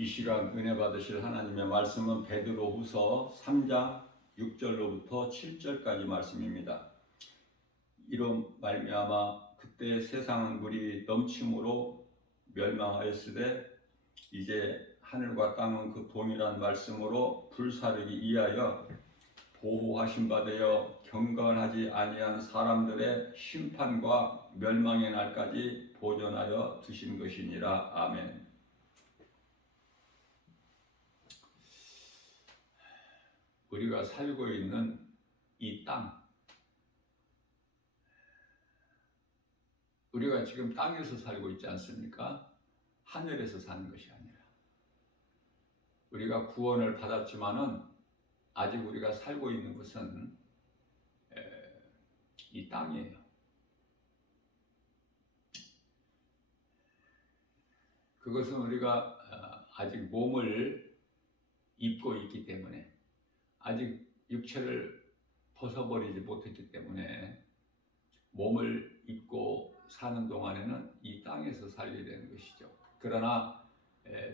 이 시간 은혜 받으실 하나님의 말씀은 베드로후서 3장 6절로부터 7절까지 말씀입니다. 이로 말미암아 그때 세상은 물이 넘침으로 멸망하였으되 이제 하늘과 땅은 그 동일한 말씀으로 불사르기 위하여 보호하신 바 되어 경건하지 아니한 사람들의 심판과 멸망의 날까지 보존하여 두신 것이니라. 아멘. 우리가 살고 있는 이 땅, 우리가 지금 땅에서 살고 있지 않습니까? 하늘에서 사는 것이 아니라 우리가 구원을 받았지만은 아직 우리가 살고 있는 것은 이 땅이에요. 그것은 우리가 아직 몸을 입고 있기 때문에, 아직 육체를 벗어버리지 못했기 때문에 몸을 입고 사는 동안에는 이 땅에서 살게 되는 것이죠. 그러나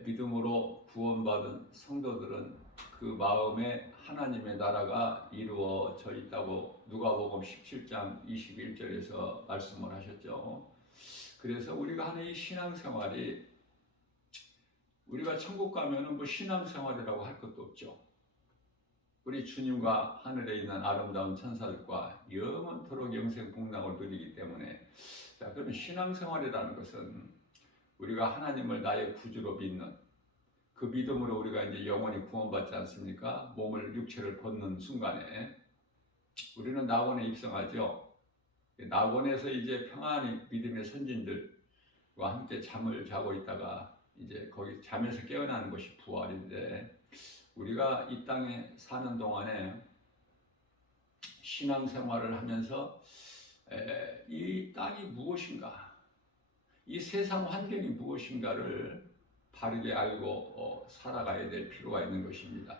믿음으로 구원받은 성도들은 그 마음에 하나님의 나라가 이루어져 있다고 누가복음 17장 21절에서 말씀을 하셨죠. 그래서 우리가 하는 이 신앙생활이, 우리가 천국 가면은 뭐 신앙생활이라고 할 것도 없죠. 우리 주님과 하늘에 있는 아름다운 천사들과 영원토록 영생 복락을 누리기 때문에, 자, 그러면 신앙생활이라는 것은 우리가 하나님을 나의 구주로 믿는 그 믿음으로 우리가 이제 영원히 구원받지 않습니까? 몸을 육체를 벗는 순간에 우리는 낙원에 입성하죠. 낙원에서 이제 평안히 믿음의 선진들과 함께 잠을 자고 있다가 이제 거기 잠에서 깨어나는 것이 부활인데, 우리가 이 땅에 사는 동안에 신앙생활을 하면서 이 땅이 무엇인가, 이 세상 환경이 무엇인가를 바르게 알고 살아가야 될 필요가 있는 것입니다.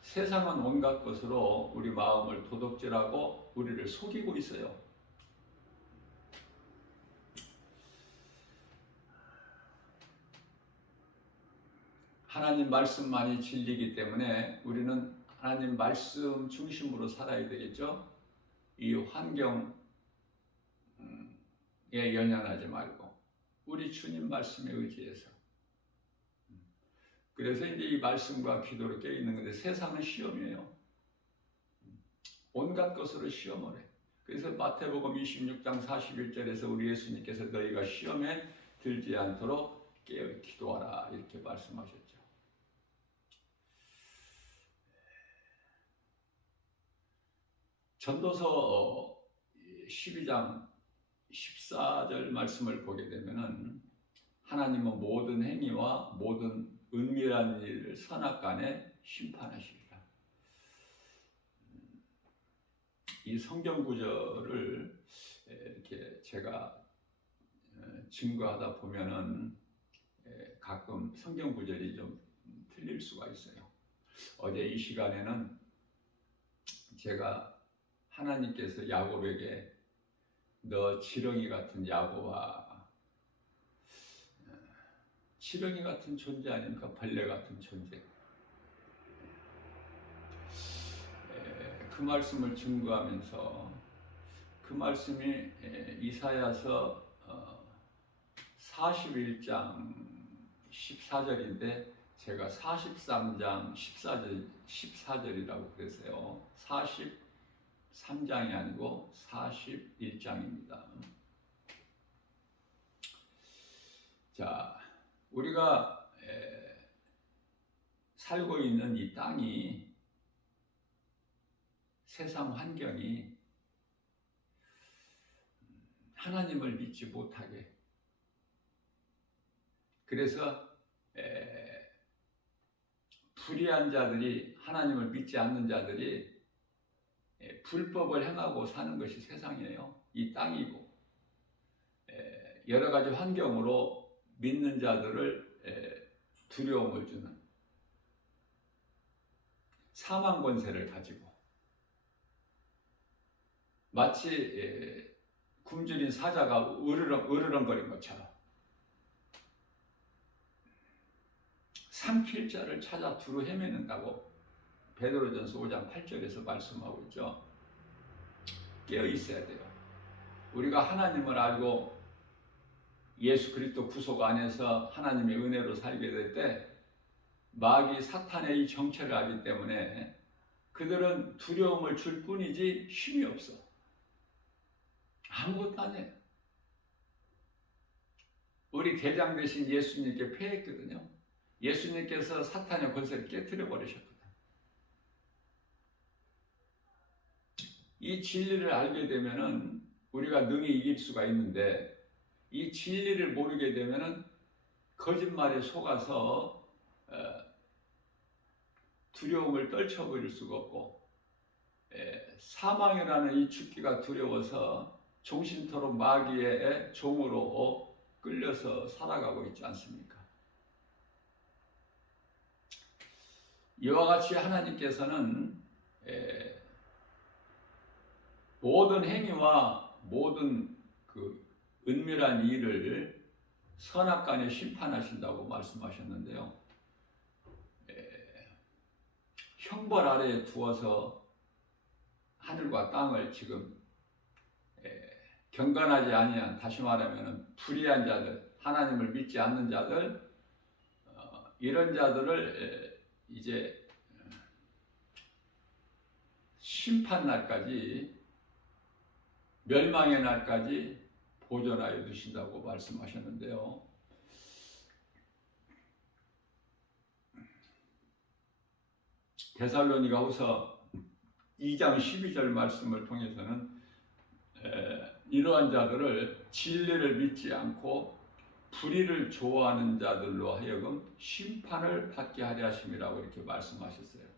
세상은 온갖 것으로 우리 마음을 도둑질하고 우리를 속이고 있어요. 하나님 말씀만이 진리이기 때문에 우리는 하나님 말씀 중심으로 살아야 되겠죠. 이 환경에 연연하지 말고 우리 주님 말씀에 의지해서. 그래서 이제 이 말씀과 기도로 깨어있는 건데, 세상은 시험이에요. 온갖 것으로 시험을 해. 그래서 마태복음 26장 41절에서 우리 예수님께서 너희가 시험에 들지 않도록 깨어 기도하라 이렇게 말씀하셨죠. 전도서 12장 14절 말씀을 보게 되면은 하나님은 모든 행위와 모든 은밀한 일을 선악간에 심판하시리라. 이 성경 구절을 이렇게 제가 증거하다 보면은 가끔 성경 구절이 좀 틀릴 수가 있어요. 어제 이 시간에는 제가 하나님께서 야곱에게 너 지렁이 같은 야곱아, 지렁이 같은 존재 아닙니까? 벌레 같은 존재. 그 말씀을 증거하면서, 그 말씀이 이사야서 41장 14절인데 제가 43장 14절이라고 그랬어요. 43장이 아니고 41장입니다. 자, 우리가 살고 있는 이 땅이, 세상 환경이 하나님을 믿지 못하게, 그래서 불의한 자들이, 하나님을 믿지 않는 자들이 불법을 행하고 사는 것이 세상이에요. 이 땅이고, 여러 가지 환경으로 믿는 자들을 두려움을 주는 사망 권세를 가지고, 마치 굶주린 사자가 으르렁거린 것처럼 삼킬 자를 찾아 두루 헤매는다고 베드로전서 5장 8절에서 말씀하고 있죠. 깨어 있어야 돼요. 우리가 하나님을 알고 예수 그리스도 구속 안에서 하나님의 은혜로 살게 될 때 마귀 사탄의 이 정체를 알기 때문에 그들은 두려움을 줄 뿐이지 힘이 없어. 아무것도 안 해. 우리 대장 되신 예수님께 패했거든요. 예수님께서 사탄의 권세를 깨뜨려 버리셨거든요. 이 진리를 알게 되면은 우리가 능히 이길 수가 있는데, 이 진리를 모르게 되면은 거짓말에 속아서 두려움을 떨쳐버릴 수가 없고, 사망이라는 이 죽기가 두려워서 종신토록 마귀의 종으로 끌려서 살아가고 있지 않습니까? 이와 같이 하나님께서는 모든 행위와 모든 그 은밀한 일을 선악간에 심판하신다고 말씀하셨는데요. 형벌 아래에 두어서 하늘과 땅을 지금 경건하지 아니한, 다시 말하면 불의한 자들, 하나님을 믿지 않는 자들, 이런 자들을 이제 심판 날까지, 멸망의 날까지 보존하여 두신다고 말씀하셨는데요. 데살로니가후서 2장 12절 말씀을 통해서는 이러한 자들을 진리를 믿지 않고 불의를 좋아하는 자들로 하여금 심판을 받게 하려 하심이라고 이렇게 말씀하셨어요.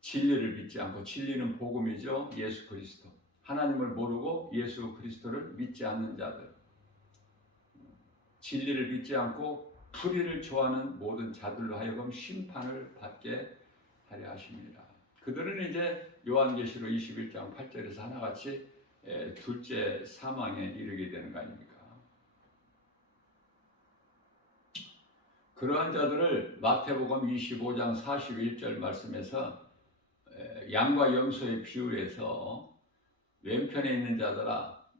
진리를 믿지 않고, 진리는 복음이죠. 예수 그리스도. 하나님을 모르고 예수 그리스도를 믿지 않는 자들, 진리를 믿지 않고 불의를 좋아하는 모든 자들로 하여금 심판을 받게 하려 하십니다. 그들은 이제 요한계시록 21장 8절에서 하나같이 둘째 사망에 이르게 되는 거 아닙니까? 그러한 자들을 마태복음 25장 41절 말씀에서 양과 염소의 비유에서 왼편에 있는 자들아,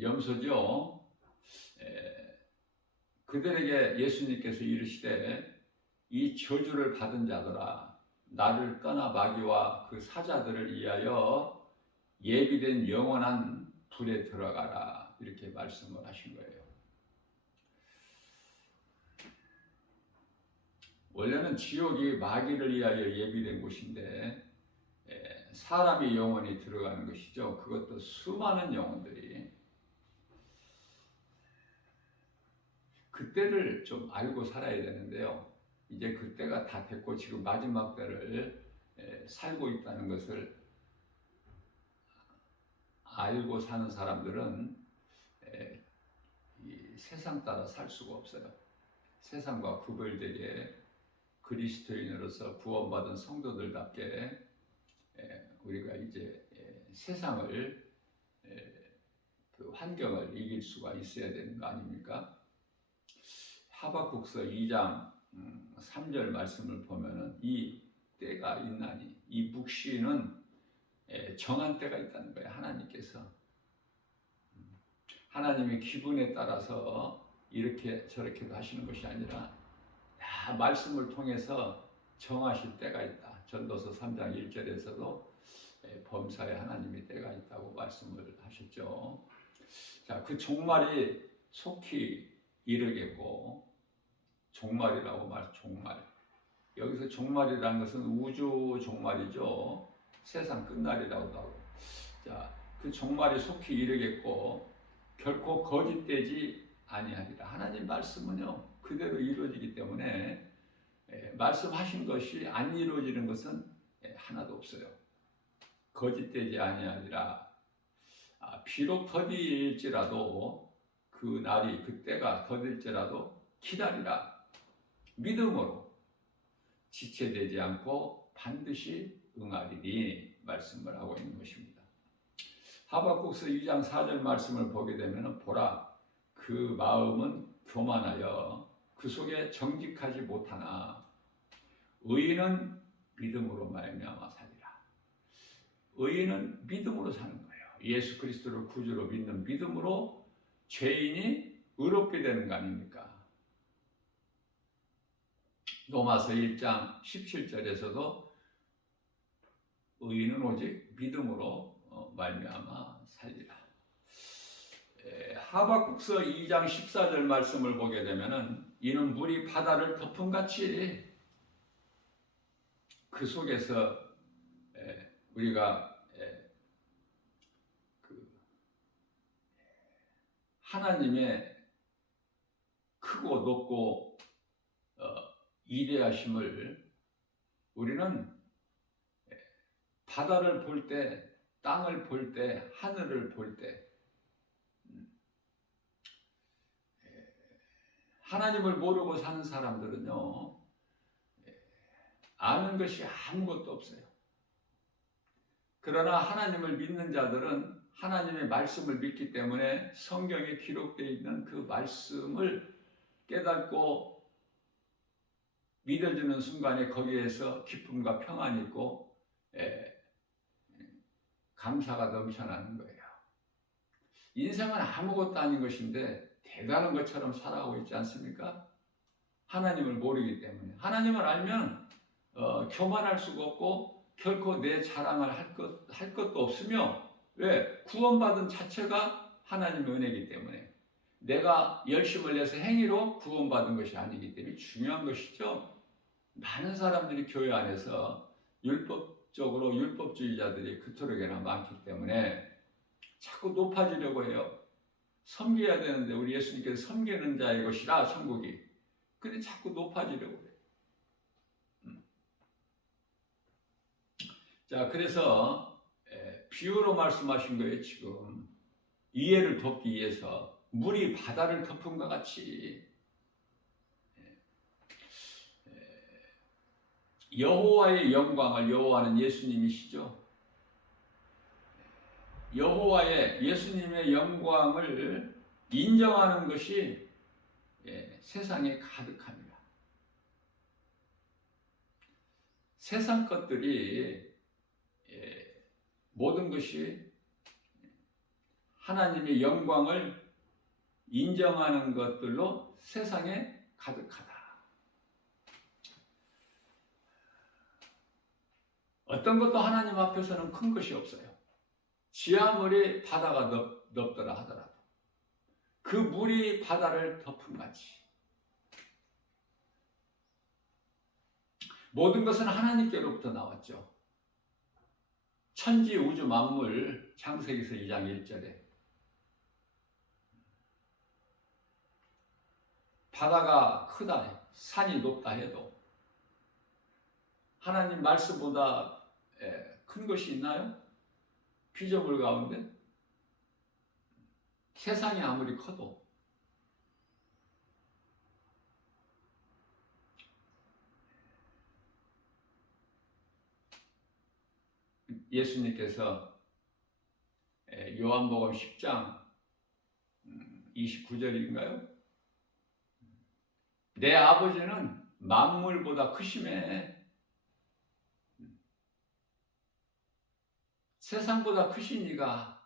염소죠. 그들에게 예수님께서 이르시되 이 저주를 받은 자들아, 나를 떠나 마귀와 그 사자들을 위하여 예비된 영원한 불에 들어가라, 이렇게 말씀을 하신 거예요. 원래는 지옥이 마귀를 위하여 예비된 곳인데 사람이 영원히 들어가는 것이죠. 그것도 수많은 영혼들이. 그때를 좀 알고 살아야 되는데요. 이제 그때가 다 됐고 지금 마지막 때를 살고 있다는 것을 알고 사는 사람들은 이 세상 따라 살 수가 없어요. 세상과 구별되게 그리스도인으로서 구원받은 성도들답게 우리가 이제 세상을, 그 환경을 이길 수가 있어야 되는 거 아닙니까? 하박국서 2장 3절 말씀을 보면은 이 때가 있나니, 이 묵시는 정한 때가 있다는 거예요. 하나님께서 하나님의 기분에 따라서 이렇게 저렇게도 하시는 것이 아니라 다 말씀을 통해서 정하실 때가 있다. 전도서 3장 1절에서도 범사에 하나님의 때가 있다고 말씀을 하셨죠. 자, 그 종말이 속히 이르겠고, 종말이라고 종말. 여기서 종말이라는 것은 우주 종말이죠. 세상 끝날이라고도 하고. 자, 그 종말이 속히 이르겠고 결코 거짓되지 아니하리라. 하나님 말씀은요 그대로 이루어지기 때문에 말씀하신 것이 안 이루어지는 것은 하나도 없어요. 거짓되지 아니하리라. 비록 더딜지라도, 그 날이, 그때가 더딜지라도 기다리라. 믿음으로 지체되지 않고 반드시 응하리니 말씀을 하고 있는 것입니다. 하박국서 2장 4절 말씀을 보게 되면, 보라, 그 그 마음은 교만하여 그 속에 정직하지 못하나 의인은 믿음으로 말미암아 살리라. 의인은 믿음으로 사는 거예요. 예수 그리스도를 구주로 믿는 믿음으로 죄인이 의롭게 되는 거 아닙니까? 로마서 1장 17절에서도 의인은 오직 믿음으로 말미암아 살리라. 하박국서 2장 14절 말씀을 보게 되면은 이는 물이 바다를 덮음같이 그 속에서 우리가 하나님의 크고 높고 위대하심을 우리는 바다를 볼 때, 땅을 볼 때, 하늘을 볼 때 하나님을 모르고 사는 사람들은요, 아는 것이 아무것도 없어요. 그러나 하나님을 믿는 자들은 하나님의 말씀을 믿기 때문에 성경에 기록되어 있는 그 말씀을 깨닫고 믿어주는 순간에 거기에서 기쁨과 평안이 있고 감사가 넘쳐나는 거예요. 인생은 아무것도 아닌 것인데 대단한 것처럼 살아가고 있지 않습니까? 하나님을 모르기 때문에. 하나님을 알면 교만할 수가 없고 결코 내 자랑을 할 것도 없으며, 왜? 구원받은 자체가 하나님의 은혜이기 때문에 내가 열심을 내서 행위로 구원받은 것이 아니기 때문에 중요한 것이죠. 많은 사람들이 교회 안에서 율법적으로 율법주의자들이 그토록이나 많기 때문에 자꾸 높아지려고 해요. 섬겨야 되는데 우리 예수님께서 섬기는 자의 것이라 천국이. 근데 자꾸 높아지려고 해요. 자, 그래서 비유로 말씀하신 거예요. 지금 이해를 돕기 위해서 물이 바다를 덮음과 같이 여호와의 영광을, 여호와는 예수님이시죠. 여호와의 예수님의 영광을 인정하는 것이 세상에 가득합니다. 세상 것들이 모든 것이 하나님의 영광을 인정하는 것들로 세상에 가득하다. 어떤 것도 하나님 앞에서는 큰 것이 없어요. 지하물이 바다가 넓더라 하더라도 그 물이 바다를 덮음같이 모든 것은 하나님께로부터 나왔죠. 천지 우주 만물 창세기서 2장 1절에 바다가 크다, 산이 높다 해도 하나님 말씀보다 큰 것이 있나요? 피조물 가운데 세상이 아무리 커도 예수님께서 요한복음 10장 29절인가요? 내 아버지는 만물보다 크심에 세상보다 크신 이가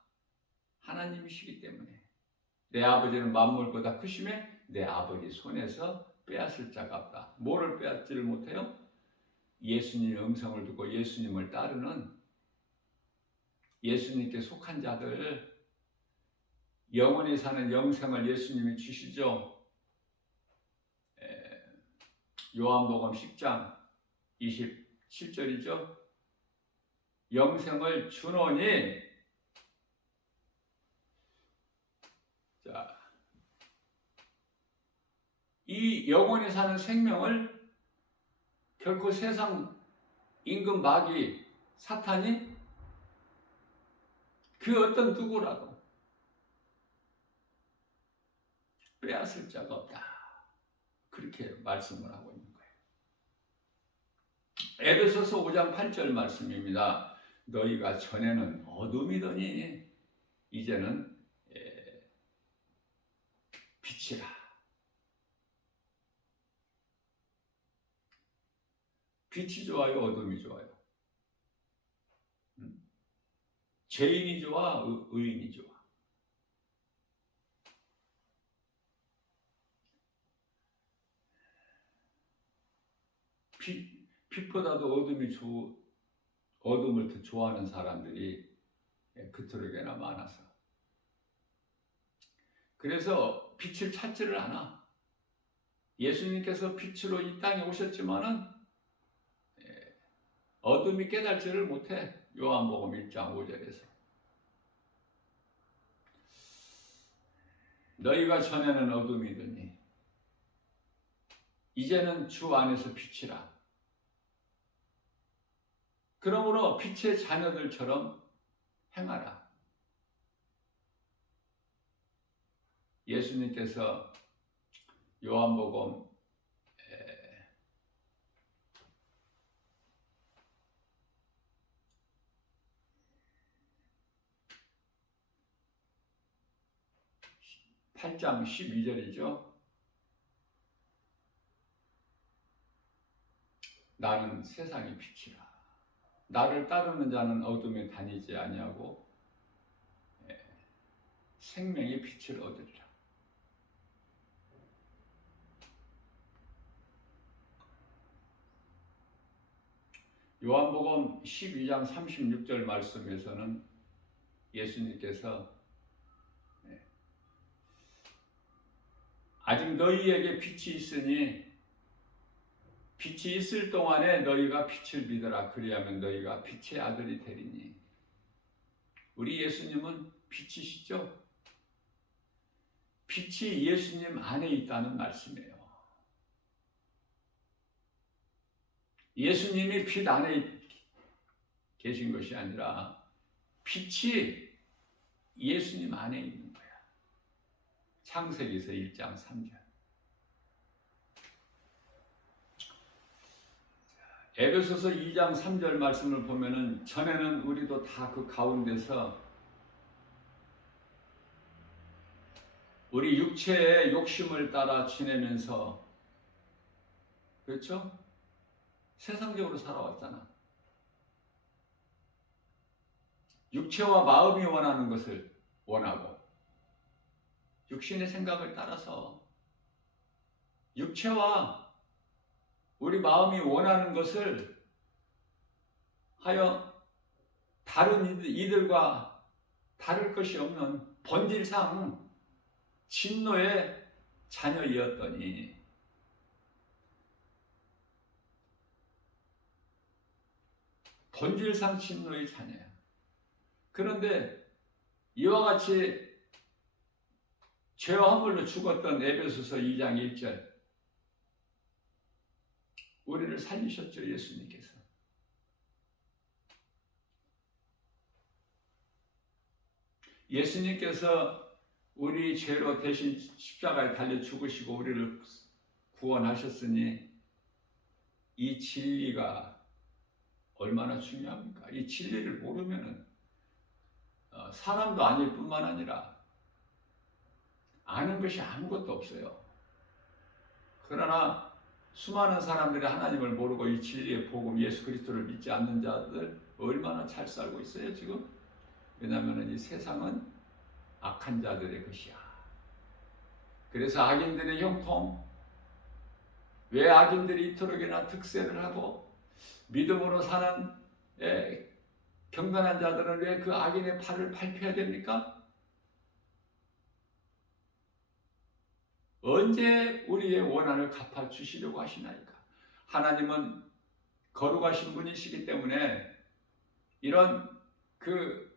하나님이시기 때문에 내 아버지는 만물보다 크심에 내 아버지 손에서 빼앗을 자가 없다. 뭐를 빼앗지를 못해요? 예수님의 음성을 듣고 예수님을 따르는 예수님께 속한 자들, 영원히 사는 영생을 예수님이 주시죠. 요한복음 10장 27절이죠. 영생을 주노니, 자, 이 영원히 사는 생명을 결코 세상 임금 마귀 사탄이 그 어떤 누구라도 빼앗을 자가 없다. 그렇게 말씀을 하고 있는 거예요. 에베소서 5장 8절 말씀입니다. 너희가 전에는 어둠이더니 이제는 빛이라. 빛이 좋아요, 어둠이 좋아요? 죄인이 좋아, 의인이 좋아? 빛보다도 어둠을 더 좋아하는 사람들이 그토록이나 많아서. 그래서 빛을 찾지를 않아. 예수님께서 빛으로 이 땅에 오셨지만은 어둠이 깨달지를 못해. 요한복음 1장 5절에서. 너희가 전에는 어둠이더니 이제는 주 안에서 빛이라. 그러므로 빛의 자녀들처럼 행하라. 예수님께서 요한복음 8장 12절이죠. 나는 세상의 빛이라. 나를 따르는 자는 어둠에 다니지 아니하고 생명의 빛을 얻으리라. 요한복음 12장 36절 말씀에서는 예수님께서 아직 너희에게 빛이 있으니 빛이 있을 동안에 너희가 빛을 믿어라. 그리하면 너희가 빛의 아들이 되리니. 우리 예수님은 빛이시죠? 빛이 예수님 안에 있다는 말씀이에요. 예수님이 빛 안에 계신 것이 아니라 빛이 예수님 안에 있는 거야. 창세기서 1장 3절. 에베소서 2장 3절 말씀을 보면은 전에는 우리도 다 그 가운데서 우리 육체의 욕심을 따라 지내면서, 그렇죠? 세상적으로 살아왔잖아. 육체와 마음이 원하는 것을 원하고 육신의 생각을 따라서 육체와 우리 마음이 원하는 것을 하여 다른 이들과 다를 것이 없는 본질상 진노의 자녀이었더니 본질상 진노의 자녀야. 그런데 이와 같이 죄와 허물로 죽었던 에베소서 2장 1절, 우리를 살리셨죠, 예수님께서. 예수님께서 우리 죄로 대신 십자가에 달려 죽으시고 우리를 구원하셨으니 이 진리가 얼마나 중요합니까? 이 진리를 모르면은 사람도 아닐 뿐만 아니라 아는 것이 아무것도 없어요. 그러나 수많은 사람들이 하나님을 모르고 이 진리의 복음 예수 그리스도를 믿지 않는 자들 얼마나 잘 살고 있어요 지금? 왜냐하면 이 세상은 악한 자들의 것이야. 그래서 악인들의 형통, 왜 악인들이 이토록이나 득세를 하고 믿음으로 사는 경건한 자들은 왜 그 악인의 팔을 밟혀야 됩니까? 언제 우리의 원한을 갚아주시려고 하시나이까? 하나님은 거룩하신 분이시기 때문에 이런 그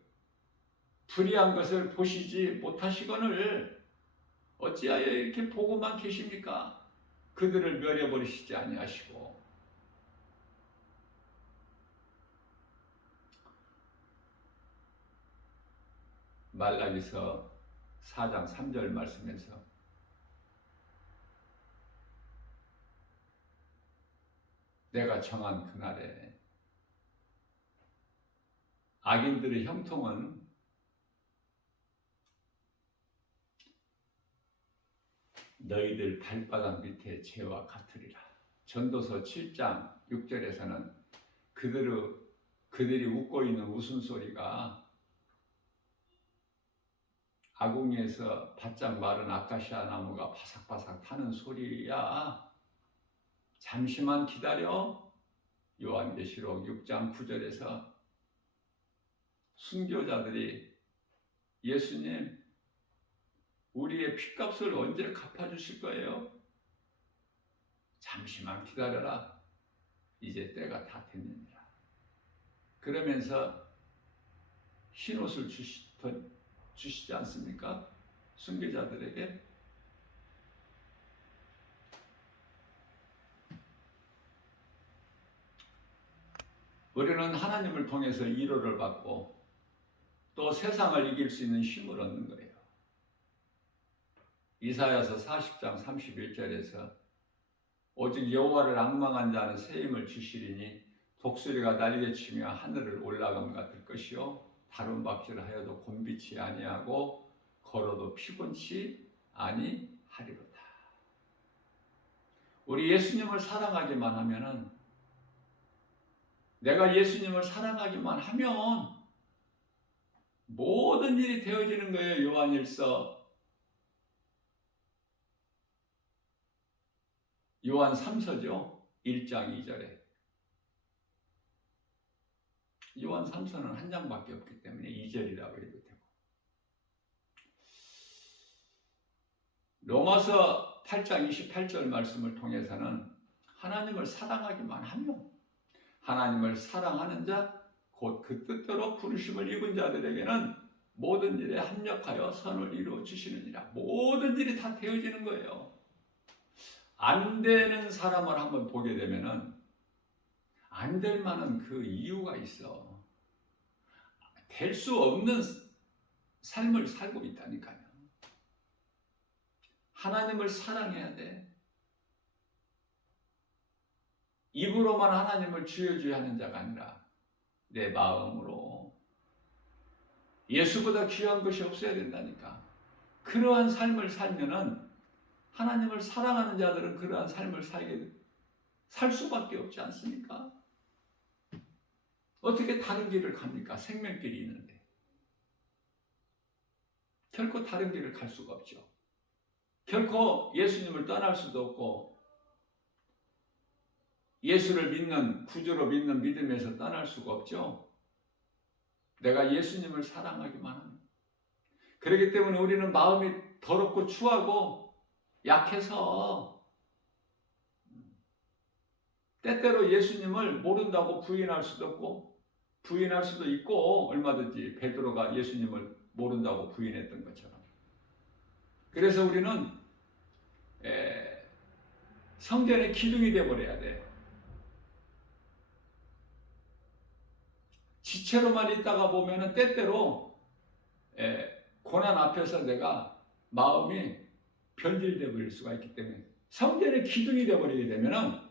불의한 것을 보시지 못하시거늘 어찌하여 이렇게 보고만 계십니까? 그들을 멸해버리시지 아니하시고. 말라기서 4장 3절 말씀에서 내가 정한 그날에 악인들의 형통은 너희들 발바닥 밑에 재와 같으리라. 전도서 7장 6절에서는 그들이 웃고 있는 웃음소리가 아궁이에서 바짝 마른 아카시아 나무가 바삭바삭 타는 소리야. 잠시만 기다려. 요한계시록 6장 9절에서 순교자들이 예수님, 우리의 핏값을 언제 갚아주실 거예요? 잠시만 기다려라. 이제 때가 다 됐느니라. 그러면서 흰옷을 주시지 않습니까? 순교자들에게. 우리는 하나님을 통해서 위로를 받고 또 세상을 이길 수 있는 힘을 얻는 거예요. 이사야서 40장 31절에서 오직 여호와를 앙망한 자는 새 힘을 주시리니 독수리가 날개치며 하늘을 올라감 같을 것이요 다름박질하여도 곤비치 아니하고 걸어도 피곤치 아니하리로다. 우리 예수님을 사랑하기만 하면은, 내가 예수님을 사랑하기만 하면 모든 일이 되어지는 거예요. 요한 3서죠. 1장 2절에. 요한 3서는 한 장밖에 없기 때문에 2절이라고 해도 되고. 로마서 8장 28절 말씀을 통해서는 하나님을 사랑하기만 하면, 하나님을 사랑하는 자, 곧 그 뜻대로 부르심을 입은 자들에게는 모든 일에 합력하여 선을 이루어 주시느니라. 모든 일이 다 되어지는 거예요. 안 되는 사람을 한번 보게 되면은 안 될 만한 그 이유가 있어. 될 수 없는 삶을 살고 있다니까요. 하나님을 사랑해야 돼. 입으로만 하나님을 주여 하는 자가 아니라 내 마음으로. 예수보다 귀한 것이 없어야 된다니까. 그러한 삶을 살면은, 하나님을 사랑하는 자들은 그러한 삶을 살 수밖에 없지 않습니까? 어떻게 다른 길을 갑니까? 생명길이 있는데. 결코 다른 길을 갈 수가 없죠. 결코 예수님을 떠날 수도 없고, 예수를 믿는, 구주로 믿는 믿음에서 떠날 수가 없죠. 내가 예수님을 사랑하기만 합니다. 그렇기 때문에 우리는 마음이 더럽고 추하고 약해서 때때로 예수님을 모른다고 부인할 수도 있고, 얼마든지 베드로가 예수님을 모른다고 부인했던 것처럼. 그래서 우리는 성전의 기둥이 되어버려야 돼. 지체로만 있다가 보면은 때때로 고난 앞에서 내가 마음이 변질되어 버릴 수가 있기 때문에, 성전의 기둥이 되어버리게 되면은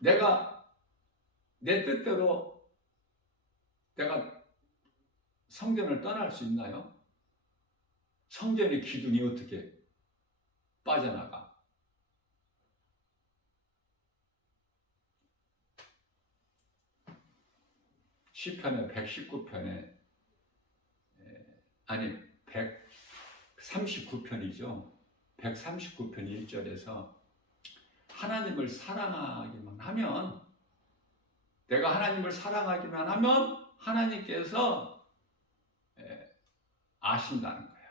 내가 내 뜻대로 내가 성전을 떠날 수 있나요? 성전의 기둥이 어떻게 빠져나가? 시편의 119편에, 아니 139편이죠. 139편 1절에서 하나님을 사랑하기만 하면, 내가 하나님을 사랑하기만 하면 하나님께서 아신다는 거예요.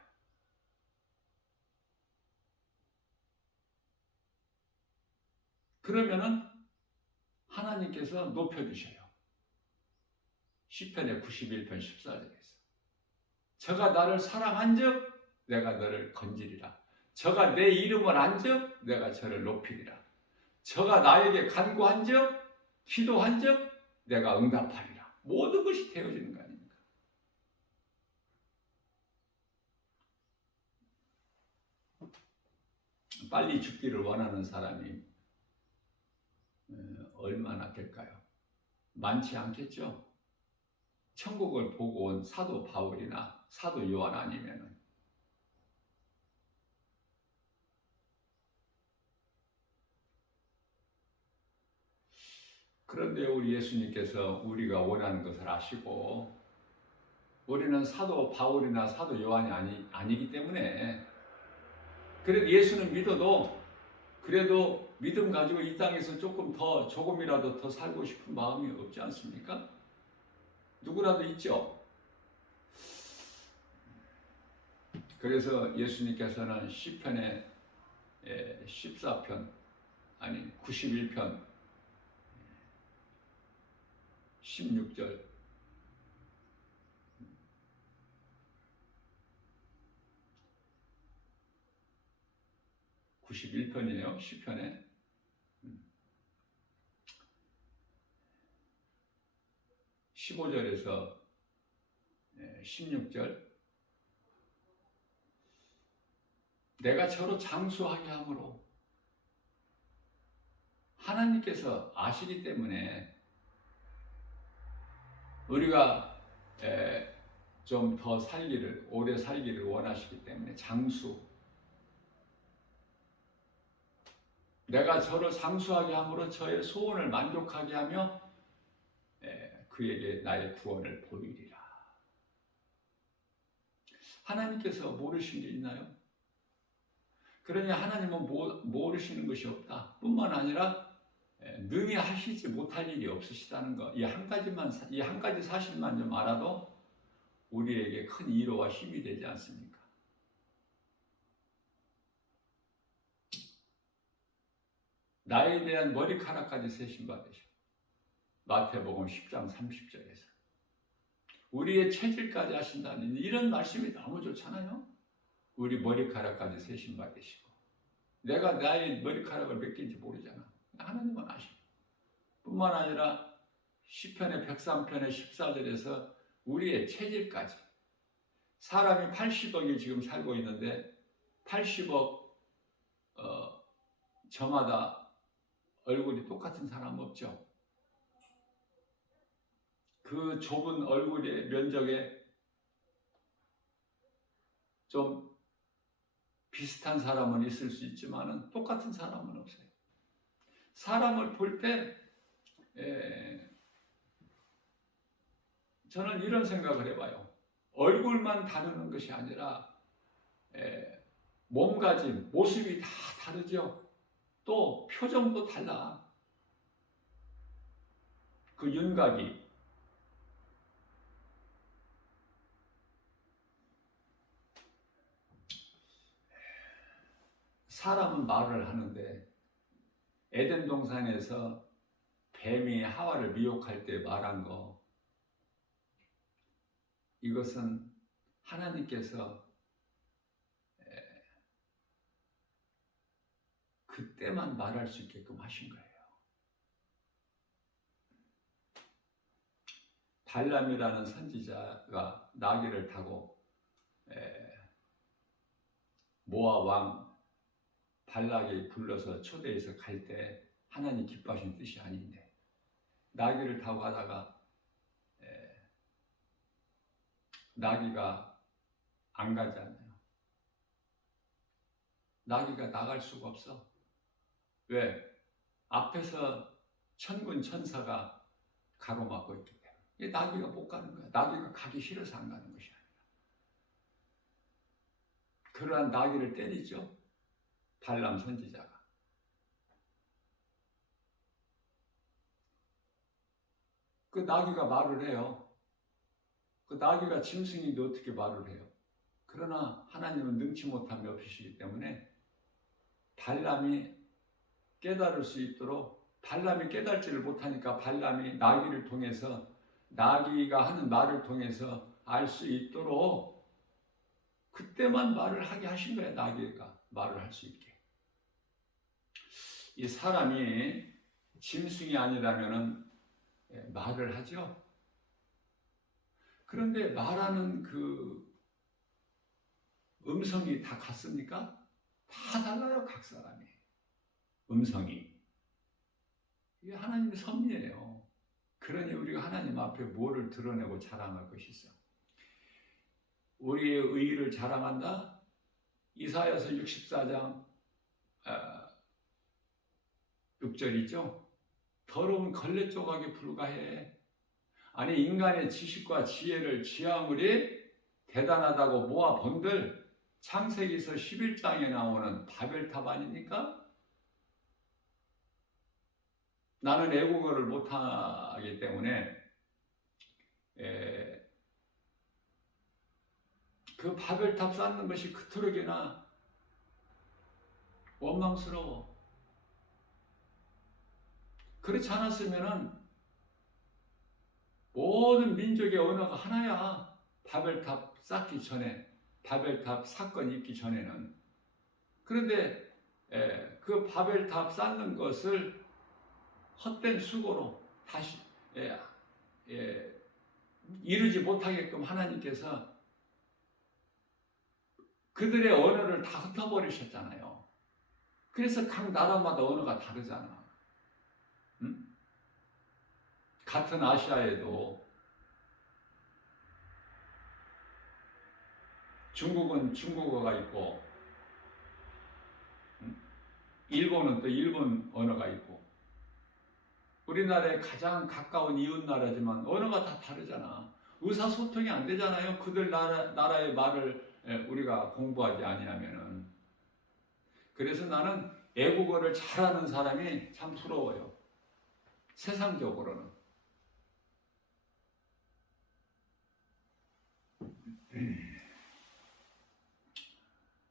그러면은 하나님께서 높여주셔요. 시편의 91편 14절에서 저가 나를 사랑한즉 내가 너를 건지리라. 저가 내 이름을 안즉 내가 저를 높이리라. 저가 나에게 간구한즉 기도한즉 내가 응답하리라. 모든 것이 되어지는 거 아닙니까? 빨리 죽기를 원하는 사람이 얼마나 될까요? 많지 않겠죠? 천국을 보고 온 사도 바울이나 사도 요한 아니면은 그런데 우리 예수님께서 우리가 원하는 것을 아시고 우리는 사도 바울이나 사도 요한이 아니기 때문에 그래도 예수는 믿어도 그래도 믿음 가지고 이 땅에서 조금이라도 더 살고 싶은 마음이 없지 않습니까? 누구라도 있죠. 그래서 예수님께서는 시편의 14편 아니 91편 16절 91편이에요. 시편에 15절에서 16절 내가 저로 장수하게 함으로 하나님께서 아시기 때문에 우리가 좀 더 오래 살기를 원하시기 때문에 장수 내가 저를 장수하게 함으로 저의 소원을 만족하게 하며 그에게 나의 구원을 보이리라. 하나님께서 모르신 게 있나요? 그러니 하나님은 모르시는 것이 없다. 뿐만 아니라 능히 하시지 못할 일이 없으시다는 것. 이 한 가지 사실만 좀 알아도 우리에게 큰 위로와 힘이 되지 않습니까? 나에 대한 머리카락까지 세신 받으시고 마태복음 10장 30절에서 우리의 체질까지 하신다는 이런 말씀이 너무 좋잖아요. 우리 머리카락까지 세신 받으시고 내가 나의 머리카락을 몇 개인지 모르잖아. 하나님은 아시고 뿐만 아니라 시편의 103편의 14절에서 우리의 체질까지 사람이 80억이 지금 살고 있는데 80억 저마다 얼굴이 똑같은 사람 없죠. 그 좁은 얼굴의 면적에 좀 비슷한 사람은 있을 수 있지만 똑같은 사람은 없어요. 사람을 볼 때 저는 이런 생각을 해봐요. 얼굴만 다루는 것이 아니라 몸가짐, 모습이 다 다르죠. 또 표정도 달라. 그 윤곽이 사람은 말을 하는데 에덴 동산에서 뱀이 하와를 미혹할 때 말한 거 이것은 하나님께서 그때만 말할 수 있게끔 하신 거예요. 발람이라는 선지자가 나귀를 타고 모압 왕 발락이 불러서 초대해서 갈 때 하나님 기뻐하신 뜻이 아닌데 나귀를 타고 가다가 나귀가 안 가잖아요. 나귀가 나갈 수가 없어. 왜? 앞에서 천군 천사가 가로막고 있기 때문에 나귀가 못 가는 거야. 나귀가 가기 싫어서 안 가는 것이 아니라 그러한 나귀를 때리죠. 발람 선지자가. 그 나귀가 말을 해요. 그 나귀가 짐승인데 어떻게 말을 해요? 그러나 하나님은 능치 못함이 없으시기 때문에 발람이 깨달을 수 있도록 발람이 깨달지를 못하니까 발람이 나귀를 통해서 나귀가 하는 말을 통해서 알 수 있도록 그때만 말을 하게 하신 거예요. 나귀가 말을 할 수 있게. 이 사람이 짐승이 아니라면은 말을 하죠. 그런데 말하는 그 음성이 다 같습니까? 다 달라요. 각 사람이. 음성이. 이게 하나님의 섭리예요. 그러니 우리가 하나님 앞에 뭐를 드러내고 자랑할 것이 있어. 우리의 의의를 자랑한다? 이사야서 64장 6절이죠. 더러운 걸레 조각에 불과해. 아니 인간의 지식과 지혜를 지하물이 대단하다고 모아본들 창세기서 11장에 나오는 바벨탑 아닙니까? 나는 애국어를 못하기 때문에 그 바벨탑 쌓는 것이 그토록이나 원망스러워. 그렇지 않았으면은 모든 민족의 언어가 하나야. 바벨탑 쌓기 전에, 바벨탑 사건이 있기 전에는. 그런데 그 바벨탑 쌓는 것을 헛된 수고로 다시 이루지 못하게끔 하나님께서 그들의 언어를 다 흩어버리셨잖아요. 그래서 각 나라마다 언어가 다르잖아. 응? 같은 아시아에도 중국은 중국어가 있고, 응? 일본은 또 일본 언어가 있고, 우리나라에 가장 가까운 이웃 나라지만 언어가 다 다르잖아. 의사소통이 안 되잖아요. 그들 나라의 말을 우리가 공부하지 아니하면은. 그래서 나는 애국어를 잘하는 사람이 참 부러워요. 세상적으로는.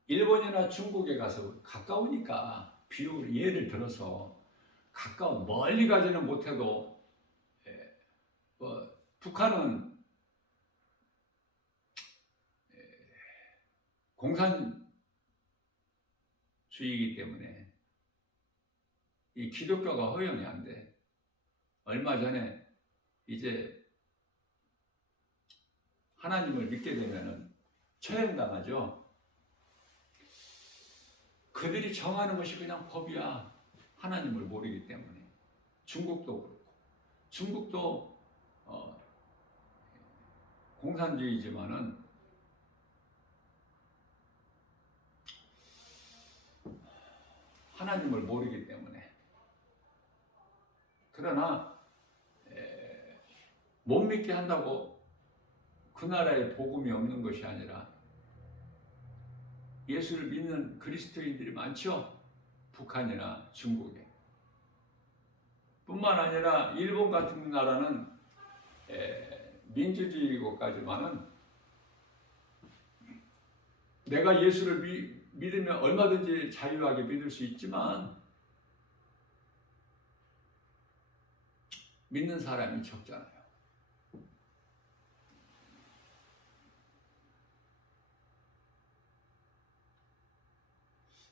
일본이나 중국에 가서 가까우니까 예를 들어서 가까운 멀리 가지는 못해도 북한은 공산주의이기 때문에 이 기독교가 허용이 안 돼. 얼마 전에 이제 하나님을 믿게 되면은 처형당하죠. 그들이 정하는 것이 그냥 법이야. 하나님을 모르기 때문에. 중국도 그렇고. 중국도 공산주의지만은 하나님을 모르기 때문에. 그러나 못 믿게 한다고 그 나라에 복음이 없는 것이 아니라 예수를 믿는 그리스도인들이 많죠. 북한이나 중국에. 뿐만 아니라 일본 같은 나라는 민주주의국가지만은 내가 예수를 믿으면 얼마든지 자유하게 믿을 수 있지만 믿는 사람이 적잖아요.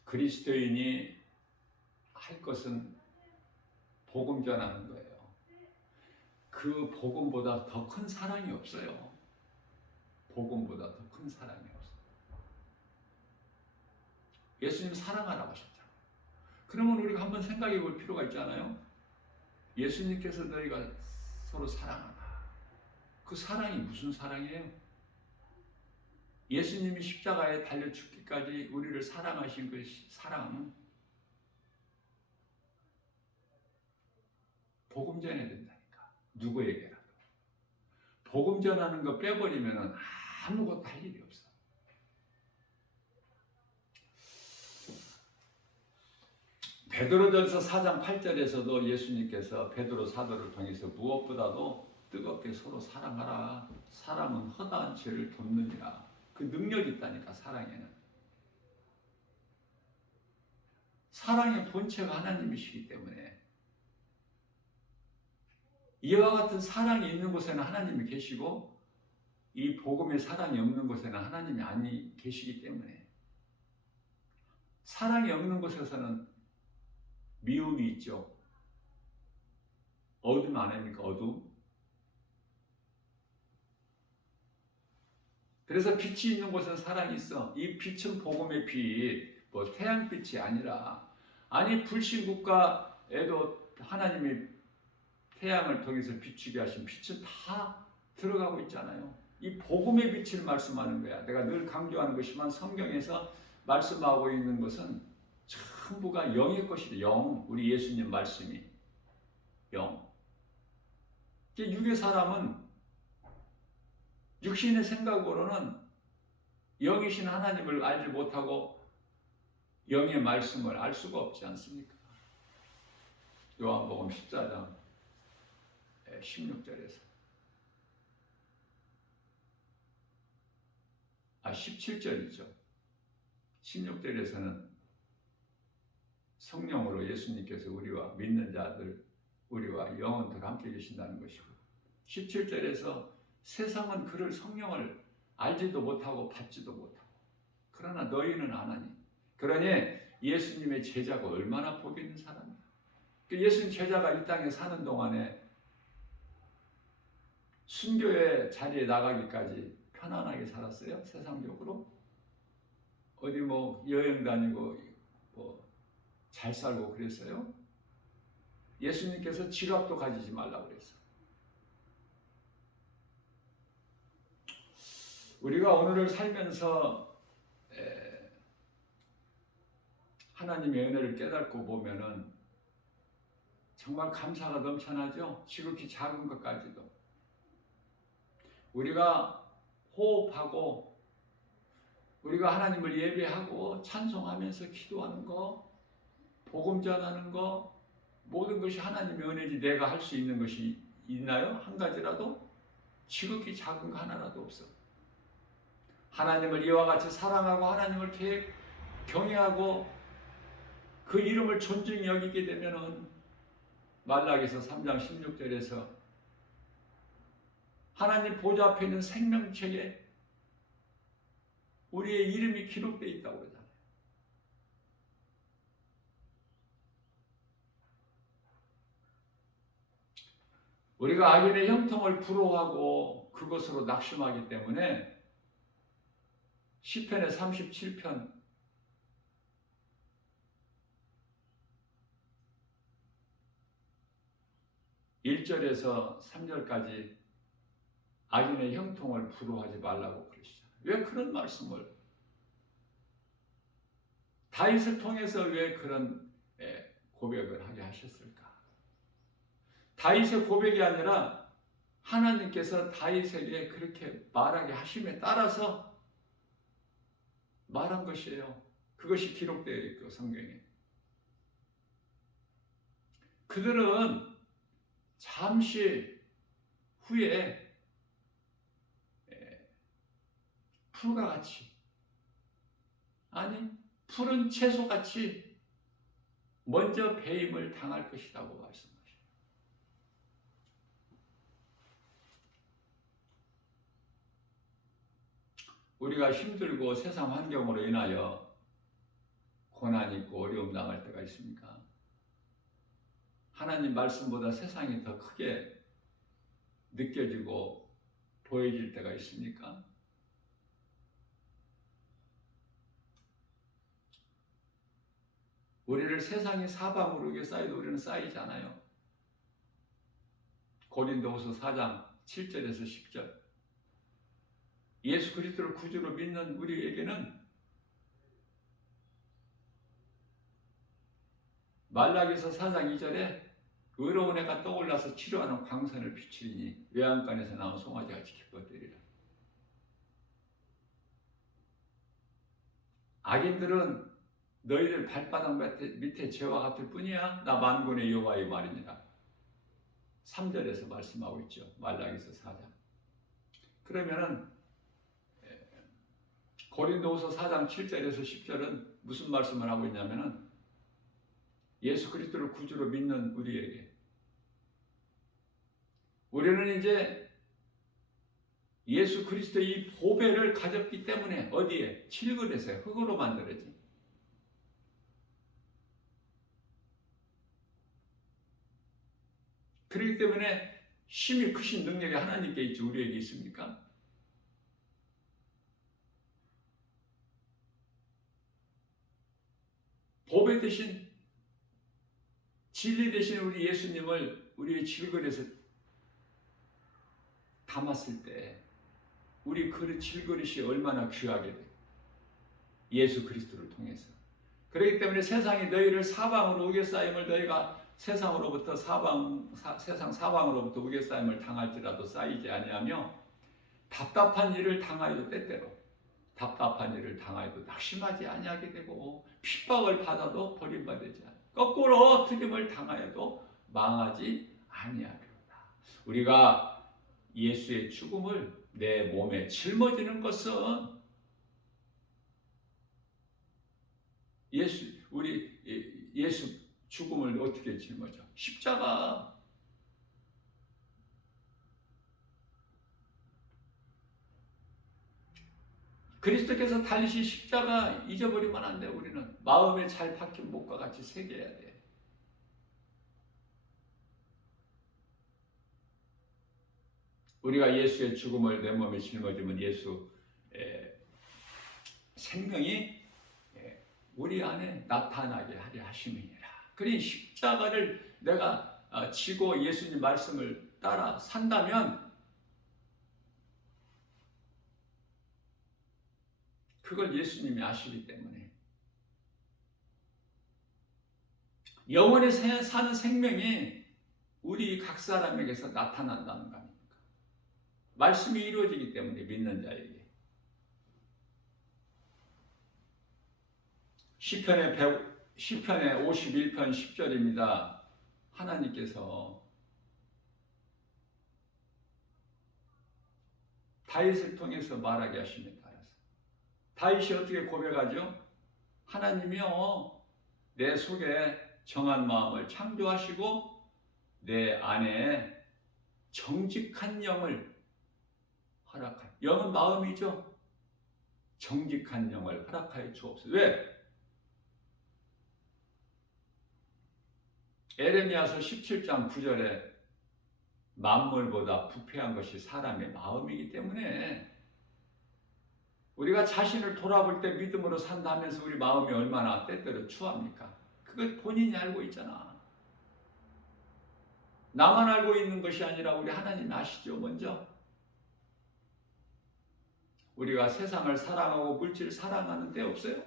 그리스도인이 할 것은 복음 전하는 거예요. 그 복음보다 더 큰 사랑이 없어요. 복음보다 더 큰 사랑이 없어요. 예수님 사랑하라고 하셨잖아요. 그러면 우리가 한번 생각해 볼 필요가 있잖아요. 예수님께서 너희가 서로 사랑하라. 그 사랑이 무슨 사랑이에요? 예수님이 십자가에 달려 죽기까지 우리를 사랑하신 그 사랑은 복음 전해야 된다니까. 누구에게라도. 복음 전하는 거 빼버리면 아무것도 할 일이 없어. 베드로전서 4장 8절에서도 예수님께서 베드로 사도를 통해서 무엇보다도 뜨겁게 서로 사랑하라. 사랑은 허다한 죄를 돕느니라. 그 능력이 있다니까, 사랑에는. 사랑의 본체가 하나님이시기 때문에 이와 같은 사랑이 있는 곳에는 하나님이 계시고 이 복음의 사랑이 없는 곳에는 하나님이 아니 계시기 때문에 사랑이 없는 곳에서는 미움이 있죠. 어둠 아닙니까? 어둠. 그래서 빛이 있는 곳은 사랑이 있어. 이 빛은 복음의 빛, 뭐 태양빛이 아니라, 아니 불신국가에도 하나님이 태양을 통해서 비추게 하신 빛은 다 들어가고 있잖아요. 이 복음의 빛을 말씀하는 거야. 내가 늘 강조하는 것이지만 성경에서 말씀하고 있는 것은 전부가 영의 것이다. 영, 우리 예수님 말씀이. 영. 육의 사람은 육신의 생각으로는 영이신 하나님을 알지 못하고 영의 말씀을 알 수가 없지 않습니까? 요한복음 14장 16절에서 17절이죠. 16절에서는 성령으로 예수님께서 우리와 믿는 자들, 우리와 영원토록 함께 계신다는 것이고, 17절에서 세상은 그를 성령을 알지도 못하고 받지도 못하고 그러나 너희는 아나니. 그러니 예수님의 제자가 얼마나 복 있는 사람이야. 예수님 제자가 이 땅에 사는 동안에 순교의 자리에 나가기까지 편안하게 살았어요. 세상적으로 어디 여행 다니고 잘 살고 그랬어요. 예수님께서 지갑도 가지지 말라고 그랬어요. 우리가 오늘을 살면서 하나님의 은혜를 깨닫고 보면은 정말 감사가 넘쳐나죠. 지극히 작은 것까지도. 우리가 호흡하고 우리가 하나님을 예배하고 찬송하면서 기도하는 거, 복음 전하는 거, 모든 것이 하나님의 은혜지 내가 할 수 있는 것이 있나요? 한 가지라도? 지극히 작은 거 하나라도 없어. 하나님을 이와 같이 사랑하고 하나님을 경외하고 그 이름을 존중히 여기게 되면은 말라기서 3장 16절에서 하나님 보좌 앞에 있는 생명책에 우리의 이름이 기록되어 있다고 그러잖아요. 우리가 악인의 형통을 부러워하고 그것으로 낙심하기 때문에 시편의 37편 1절에서 3절까지 악인의 형통을 부러워하지 말라고 그러시잖아요. 왜 그런 말씀을 다윗을 통해서 왜 그런 고백을 하게 하셨을까? 다윗의 고백이 아니라 하나님께서 다윗에게 그렇게 말하게 하심에 따라서 말한 것이에요. 그것이 기록되어 있고 성경에. 그들은 잠시 후에 풀과 같이, 아니 푸른 채소같이 먼저 배임을 당할 것이라고 말씀하십니다. 우리가 힘들고 세상 환경으로 인하여 고난 있고 어려움 당할 때가 있습니까? 하나님 말씀보다 세상이 더 크게 느껴지고 보여질 때가 있습니까? 우리를 세상이 사방으로 이게 쌓여도 우리는 쌓이지 않아요. 고린도후서 4장 7절에서 10절. 예수 그리스도를 구주로 믿는 우리에게는 말라기서 4장 2절에 의로운 해가 떠올라서 치료하는 광선을 비추리니 외양간에서 나온 송아지같이 기뻐되리라. 악인들은 너희들 발바닥 밑에 죄와 같을 뿐이야. 나 만군의 여호와의 말이니라. 3절에서 말씀하고 있죠. 말라기서 4장. 그러면은 고린도후서 4장 7절에서 10절은 무슨 말씀을 하고 있냐면은 예수 그리스도를 구주로 믿는 우리에게 우리는 이제 예수 그리스도의 이 보배를 가졌기 때문에 어디에? 칠근에서요. 흙으로 만들어진. 그렇기 때문에 힘이 크신 능력이 하나님께 있지 우리에게 있습니까? 보배 대신 진리 대신 우리 예수님을 우리의 질그릇에 담았을 때 우리 그 질그릇이 얼마나 귀하게 돼. 예수 그리스도를 통해서. 그렇기 때문에 세상이 너희를 사방으로 우겨싸임을 너희가 세상으로부터 세상 사방으로부터 우겨싸임을 당할지라도 쌓이지 아니하며 답답한 일을 당하여도 때때로 답답한 일을 당하여도 낙심하지 아니하게 되고 핍박을 받아도 버림받지 않아 거꾸로 트림을 당하여도 망하지 아니하리로다. 우리가 예수의 죽음을 내 몸에 짊어지는 것은 예수 죽음을 어떻게 짊어져? 십자가. 그리스도께서 달리신 십자가 잊어버리면 안 돼. 우리는 마음에 잘 박힌 목과 같이 새겨야 돼. 우리가 예수의 죽음을 내 몸에 짊어지면 예수의 생명이 우리 안에 나타나게 하려 하심이니라. 그러니 십자가를 내가 지고 예수님 말씀을 따라 산다면 그걸 예수님이 아시기 때문에 영원히 사는 생명이 우리 각 사람에게서 나타난다는 거 아닙니까? 말씀이 이루어지기 때문에 믿는 자에게. 시편의 51편 10절입니다. 하나님께서 다윗을 통해서 말하게 하심에 따라서 다윗이 어떻게 고백하죠? 하나님이여 내 속에 정한 마음을 창조하시고 내 안에 정직한 영을 허락하여. 영은 마음이죠. 정직한 영을 허락하여 주옵소서. 왜? 에레미야서 17장 9절에 만물보다 부패한 것이 사람의 마음이기 때문에 우리가 자신을 돌아볼 때 믿음으로 산다면서 우리 마음이 얼마나 때때로 추합니까? 그걸 본인이 알고 있잖아. 나만 알고 있는 것이 아니라 우리 하나님이 아시죠. 먼저 우리가 세상을 사랑하고 물질을 사랑하는 데 없어요?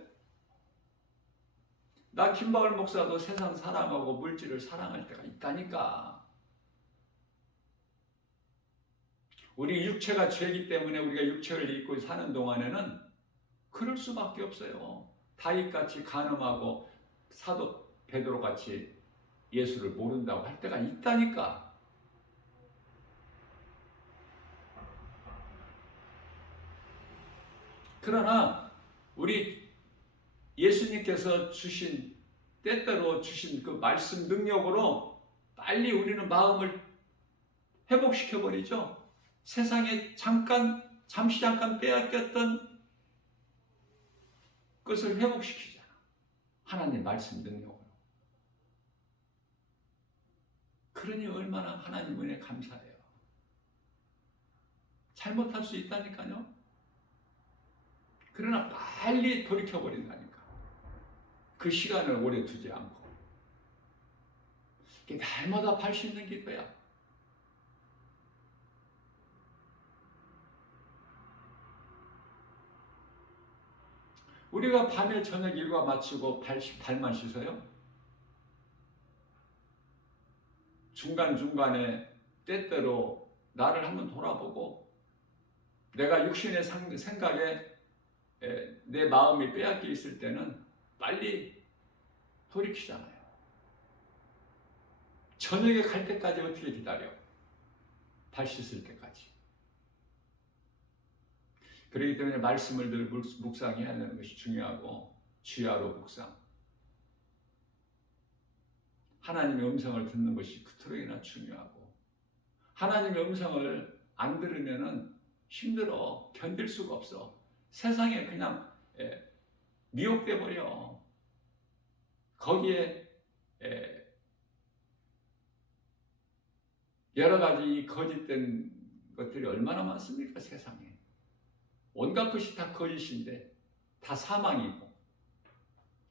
나 김바울 목사도 세상 사랑하고 물질을 사랑할 때가 있다니까. 우리 육체가 죄이기 때문에 우리가 육체를 입고 사는 동안에는 그럴 수밖에 없어요. 다윗같이 간음하고 사도 베드로같이 예수를 모른다고 할 때가 있다니까. 그러나 우리 예수님께서 주신 때때로 주신 그 말씀 능력으로 빨리 우리는 마음을 회복시켜버리죠. 세상에 잠시 잠깐 빼앗겼던 것을 회복시키잖아. 하나님 말씀 능력으로. 그러니 얼마나 하나님 은혜 감사해요. 잘못할 수 있다니까요. 그러나 빨리 돌이켜버린다니까. 그 시간을 오래 두지 않고. 날마다 발 씻는 기도야. 우리가 밤에 저녁 일과 마치고 발만 씻어요? 중간중간에 때때로 나를 한번 돌아보고 내가 육신의 생각에 내 마음이 빼앗겨 있을 때는 빨리 돌이키잖아요. 저녁에 갈 때까지 어떻게 기다려? 발 씻을 때까지. 그렇기 때문에 말씀을 늘 묵상해야 하는 것이 중요하고 주야로 묵상. 하나님의 음성을 듣는 것이 그토록이나 중요하고 하나님의 음성을 안 들으면 힘들어. 견딜 수가 없어. 세상에 그냥 미혹돼 버려. 거기에 여러 가지 거짓된 것들이 얼마나 많습니까? 세상에. 온갖 것이 다 거짓인데 다 사망이고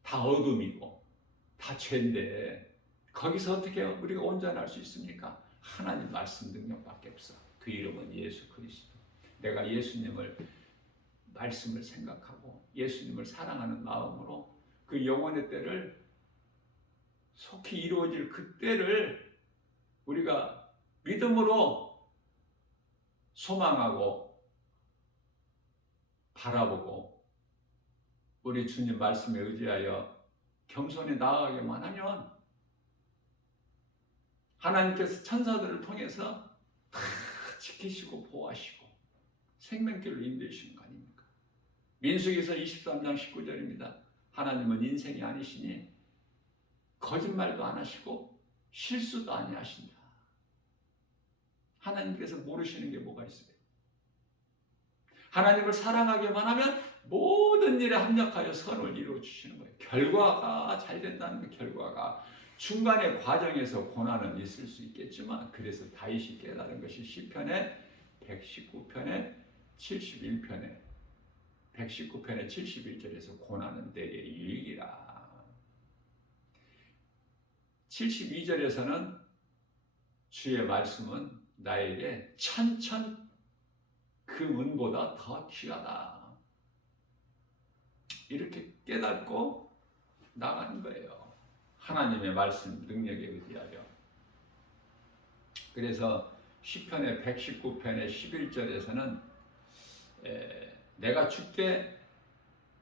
다 어둠이고 다 죄인데 거기서 어떻게 우리가 온전할 수 있습니까? 하나님 말씀 능력밖에 없어. 그 이름은 예수 그리스도. 내가 예수님을 말씀을 생각하고 예수님을 사랑하는 마음으로 그 영혼의 때를 속히 이루어질 그때를 우리가 믿음으로 소망하고 바라보고 우리 주님 말씀에 의지하여 겸손히 나아가기만 하면 하나님께서 천사들을 통해서 다 지키시고 보호하시고 생명길로 인도해주시는 거 아닙니까? 민수기서 23장 19절입니다. 하나님은 인생이 아니시니 거짓말도 안 하시고 실수도 아니하신다. 하나님께서 모르시는 게 뭐가 있어요? 하나님을 사랑하기만 하면 모든 일에 합력하여 선을 이루어 주시는 거예요. 결과가 잘 된다는 결과가 중간의 과정에서 고난은 있을 수 있겠지만 그래서 다윗이 깨달은 것이 시편의 119편의 71편에 119편의 71절에서 고난은 내게 유익이라. 72절에서는 주의 말씀은 나에게 천천 그 은보다 더 귀하다. 이렇게 깨닫고 나가는 거예요. 하나님의 말씀 능력에 의지하여. 그래서 시편의 119편의 11절에서는 내가 주께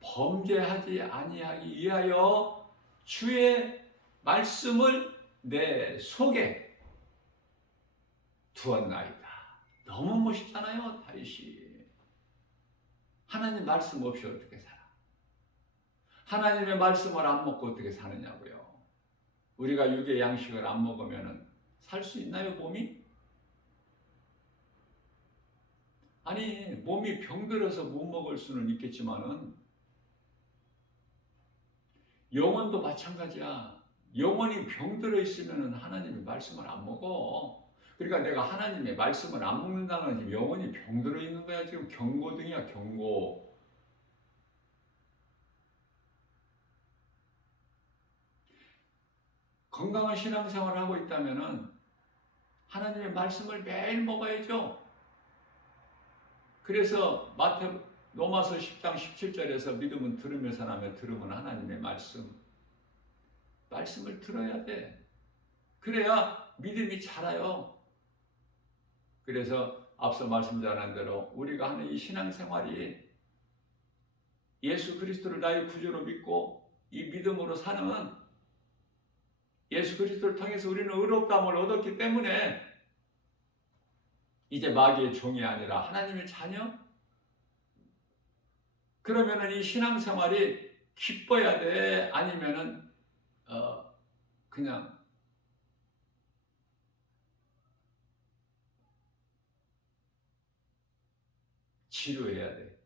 범죄하지 아니하기 위하여 주의 말씀을 내 속에 두었나이다. 너무 멋있잖아요, 다윗이. 하나님 말씀 없이 어떻게 살아? 하나님의 말씀을 안 먹고 어떻게 사느냐고요. 우리가 육의 양식을 안 먹으면 살 수 있나요, 몸이? 아니, 몸이 병들어서 못 먹을 수는 있겠지만은 영혼도 마찬가지야. 영혼이 병들어 있으면 하나님의 말씀을 안 먹어. 그러니까 내가 하나님의 말씀을 안 먹는다는 건 영혼이 병들어 있는 거야. 지금 경고등이야, 경고. 건강한 신앙생활을 하고 있다면 하나님의 말씀을 매일 먹어야죠. 그래서 로마서 10장 17절에서 믿음은 들으면서 나며 들으면 하나님의 말씀을 들어야 돼. 그래야 믿음이 자라요. 그래서 앞서 말씀드린 대로 우리가 하는 이 신앙생활이 예수 그리스도를 나의 구주로 믿고 이 믿음으로 사는 예수 그리스도를 통해서 우리는 의롭다함을 얻었기 때문에 이제 마귀의 종이 아니라 하나님의 자녀? 그러면은 이 신앙생활이 기뻐야 돼? 아니면은 그냥 지루해야 돼?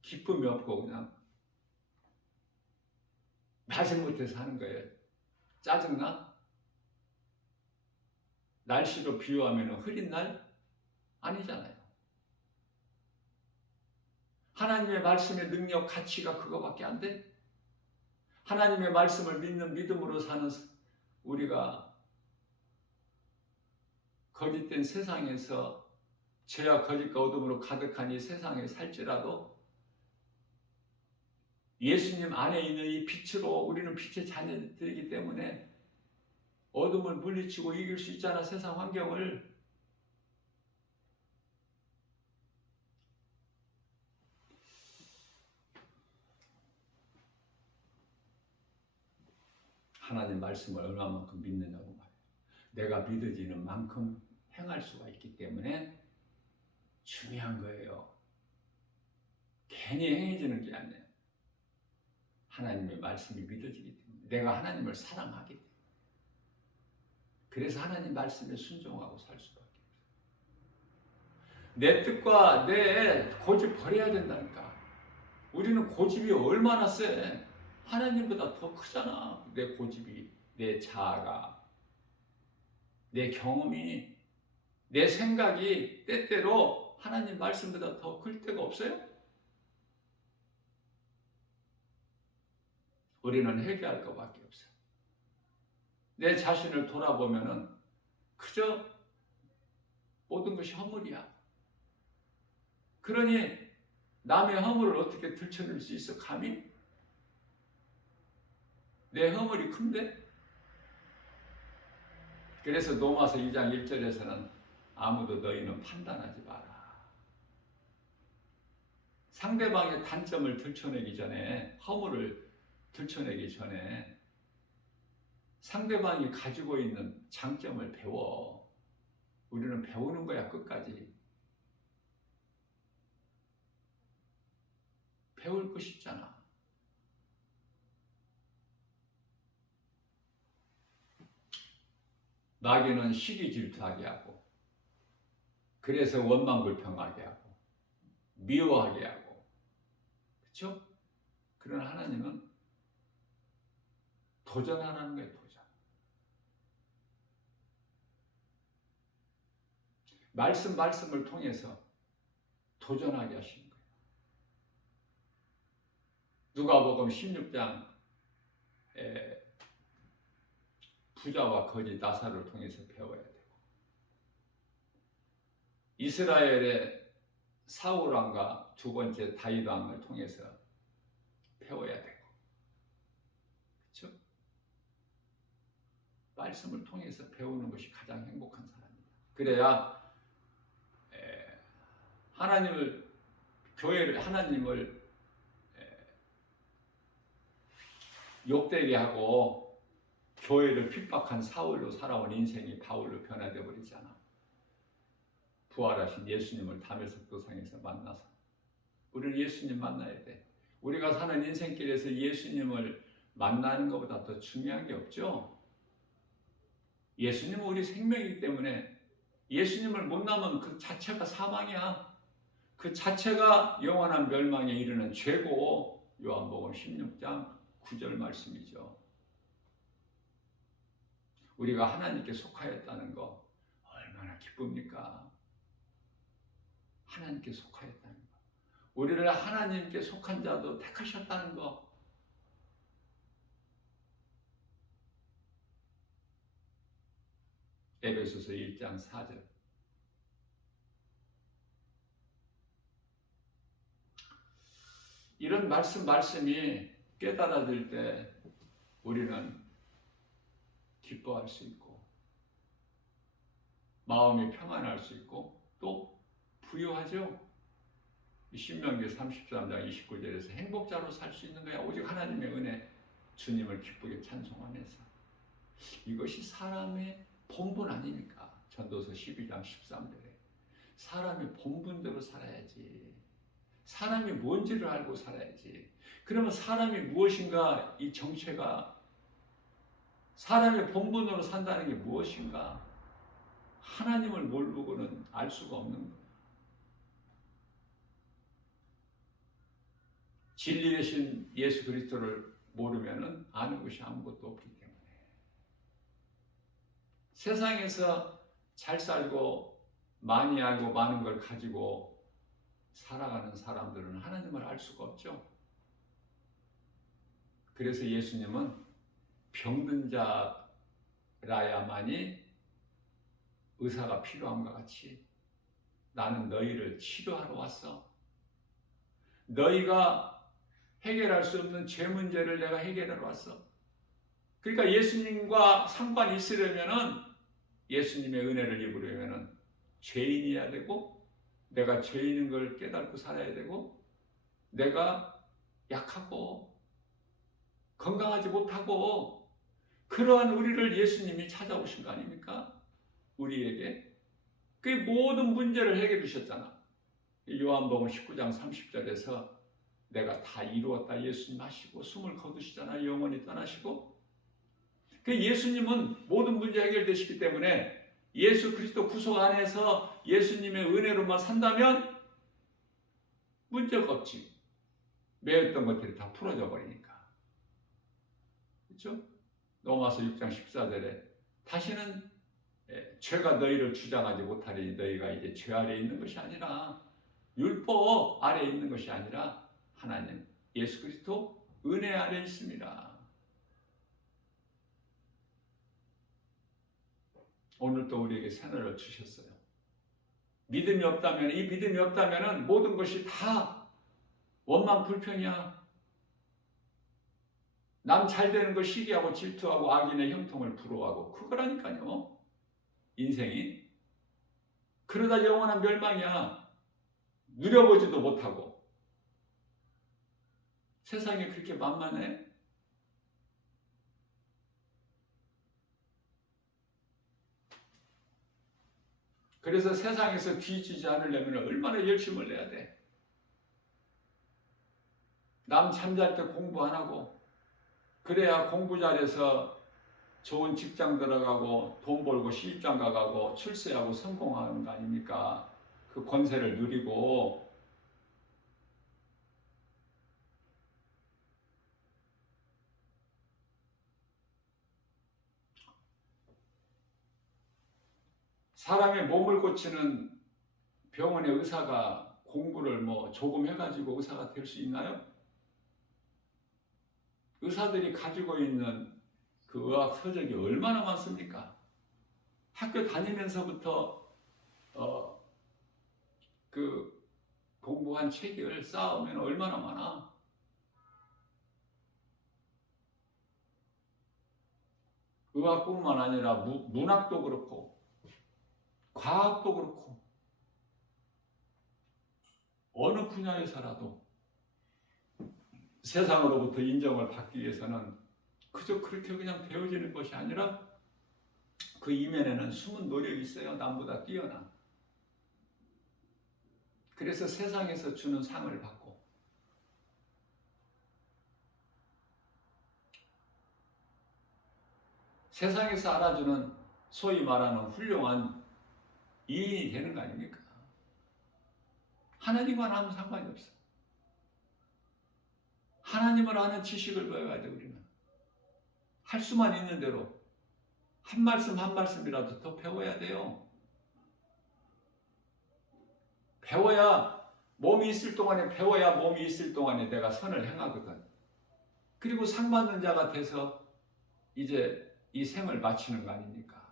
기쁨이 없고 그냥 마지못해서 하는 거예요. 짜증나? 날씨로 비유하면 흐린 날? 아니잖아요. 하나님의 말씀의 능력, 가치가 그거밖에 안 돼? 하나님의 말씀을 믿는 믿음으로 사는 우리가 거짓된 세상에서 죄와 거짓과 어둠으로 가득한 이 세상에 살지라도 예수님 안에 있는 이 빛으로 우리는 빛의 자녀들이기 때문에 어둠을 물리치고 이길 수 있잖아, 세상 환경을. 하나님 말씀을 얼마만큼 믿느냐고 말이에요. 내가 믿어지는 만큼 행할 수가 있기 때문에 중요한 거예요. 괜히 행해지는 게 아니에요. 하나님의 말씀이 믿어지기 때문에 내가 하나님을 사랑하기 때문에 그래서 하나님 말씀에 순종하고 살 수밖에 없어요. 내 뜻과 내 고집 버려야 된다니까. 우리는 고집이 얼마나 세? 하나님보다 더 크잖아. 내 고집이, 내 자아가, 내 경험이, 내 생각이 때때로 하나님 말씀보다 더 클 때가 없어요? 우리는 회개할 것밖에 없어요. 내 자신을 돌아보면은 그저 모든 것이 허물이야. 그러니 남의 허물을 어떻게 들춰낼 수 있어, 감히? 내 허물이 큰데? 그래서 로마서 2장 1절에서는 아무도 너희는 판단하지 마라. 상대방의 단점을 들춰내기 전에, 허물을 들춰내기 전에 상대방이 가지고 있는 장점을 배워. 우리는 배우는 거야, 끝까지. 배울 것이 있잖아. 마귀는 시기 질투하게 하고, 그래서 원망불평하게 하고, 미워하게 하고, 그렇죠? 그러나 하나님은 도전하라는 거예요, 도전. 말씀을 통해서 도전하게 하시는 거예요. 누가복음 16장에 부자와 거지 나사로를 통해서 배워야 되고, 이스라엘의 사울왕과 두 번째 다윗 왕을 통해서 배워야 되고, 그렇죠? 말씀을 통해서 배우는 것이 가장 행복한 사람입니다. 그래야 하나님을 욕되게 하고 교회를 핍박한 사울로 살아온 인생이 바울로 변화되어 버리잖아. 부활하신 예수님을 담에색 도상에서 만나서 우리는 예수님 만나야 돼. 우리가 사는 인생길에서 예수님을 만나는 것보다 더 중요한 게 없죠. 예수님은 우리 생명이기 때문에 예수님을 못 나면 그 자체가 사망이야. 그 자체가 영원한 멸망에 이르는 죄고, 요한복음 16장 9절 말씀이죠. 우리가 하나님께 속하였다는 거 얼마나 기쁩니까? 하나님께 속하였다는 거. 우리를 하나님께 속한 자도 택하셨다는 거. 에베소서 1장 4절. 이런 말씀이 깨달아질 때 우리는 기뻐할 수 있고, 마음이 평안할 수 있고, 또 부유하죠. 신명기 33장 29절에서 행복자로 살 수 있는 거야. 오직 하나님의 은혜, 주님을 기쁘게 찬송하면서. 이것이 사람의 본분 아닙니까? 전도서 12장 13절에 사람의 본분대로 살아야지. 사람이 뭔지를 알고 살아야지. 그러면 사람이 무엇인가, 이 정체가 사람의 본분으로 산다는 게 무엇인가, 하나님을 모르고는 알 수가 없는 거예요. 진리 되신 예수 그리스도를 모르면 아는 것이 아무것도 없기 때문에 세상에서 잘 살고 많이 알고 많은 걸 가지고 살아가는 사람들은 하나님을 알 수가 없죠. 그래서 예수님은 병든 자라야만이 의사가 필요함과 같이 나는 너희를 치료하러 왔어. 너희가 해결할 수 없는 죄 문제를 내가 해결하러 왔어. 그러니까 예수님과 상관이 있으려면은, 예수님의 은혜를 입으려면은 죄인이어야 되고, 내가 죄인인 걸 깨닫고 살아야 되고, 내가 약하고 건강하지 못하고 그러한 우리를 예수님이 찾아오신 거 아닙니까? 우리에게 그 모든 문제를 해결해 주셨잖아. 요한복음 19장 30절에서 내가 다 이루었다 예수님 하시고 숨을 거두시잖아. 영원히 떠나시고. 그 예수님은 모든 문제 해결되시기 때문에 예수 그리스도 구속 안에서 예수님의 은혜로만 산다면 문제가 없지. 매였던 것들이 다 풀어져 버리니까. 그렇죠? 로마서 6장 14절에 다시는 죄가 너희를 주장하지 못하리니 너희가 이제 죄 아래에 있는 것이 아니라, 율법 아래에 있는 것이 아니라 하나님 예수 그리스도 은혜 아래에 있습니다. 오늘 또 우리에게 새날을 주셨어요. 믿음이 없다면 모든 것이 다 원망 불평이야. 남 잘 되는 거 시기하고 질투하고 악인의 형통을 부러워하고 그거라니까요. 인생이. 그러다 영원한 멸망이야. 누려보지도 못하고. 세상이 그렇게 만만해? 그래서 세상에서 뒤지지 않으려면 얼마나 열심을 내야 돼. 남 잠잘 때 공부 안 하고 그래야 공부 잘해서 좋은 직장 들어가고 돈 벌고 시집장 가고 출세하고 성공하는 거 아닙니까? 그 권세를 누리고. 사람의 몸을 고치는 병원의 의사가 공부를 뭐 조금 해가지고 의사가 될 수 있나요? 의사들이 가지고 있는 그 의학 서적이 얼마나 많습니까? 학교 다니면서부터 그 공부한 책을 쌓으면 얼마나 많아. 의학뿐만 아니라 문학도 그렇고 과학도 그렇고 어느 분야에서라도 세상으로부터 인정을 받기 위해서는 그저 그렇게 그냥 배워지는 것이 아니라 그 이면에는 숨은 노력이 있어요. 남보다 뛰어난. 그래서 세상에서 주는 상을 받고 세상에서 알아주는 소위 말하는 훌륭한 이인이 되는 거 아닙니까? 하나님과 나는 상관이 없어. 하나님을 아는 지식을 배워야 돼. 우리는 할 수만 있는 대로 한 말씀 한 말씀이라도 더 배워야 돼요. 배워야 몸이 있을 동안에 배워야 몸이 있을 동안에 내가 선을 행하거든. 그리고 상 받는 자가 돼서 이제 이 생을 마치는 거 아닙니까?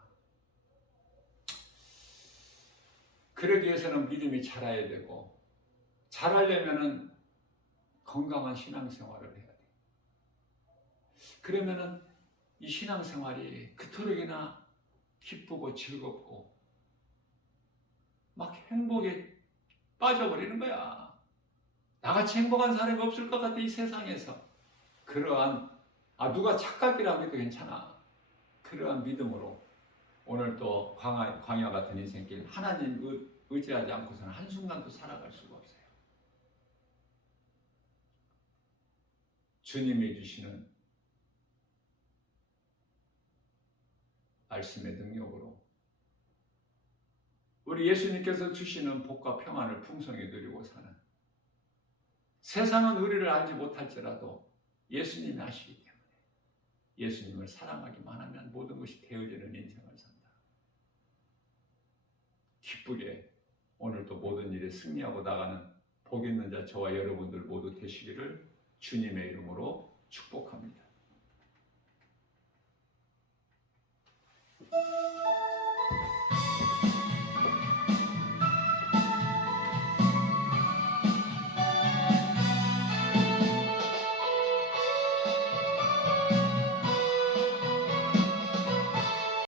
그러기 위해서는 믿음이 자라야 되고 자라려면은 건강한 신앙생활을 해야 돼. 그러면은 이 신앙생활이 그토록이나 기쁘고 즐겁고 막 행복에 빠져버리는 거야. 나같이 행복한 사람이 없을 것 같아 이 세상에서. 그러한 누가 착각이라고 해도 괜찮아. 그러한 믿음으로 오늘 또 광야 같은 인생길 하나님 의지하지 않고서는 한순간도 살아갈 수가 없어요. 주님이 주시는 말씀의 능력으로 우리 예수님께서 주시는 복과 평안을 풍성히 누리고 사는, 세상은 우리를 알지 못할지라도 예수님이 아시기 때문에 예수님을 사랑하기만 하면 모든 것이 되어지는 인생을 산다. 기쁘게 오늘도 모든 일에 승리하고 나가는 복 있는 자 저와 여러분들 모두 되시기를 주님의 이름으로 축복합니다.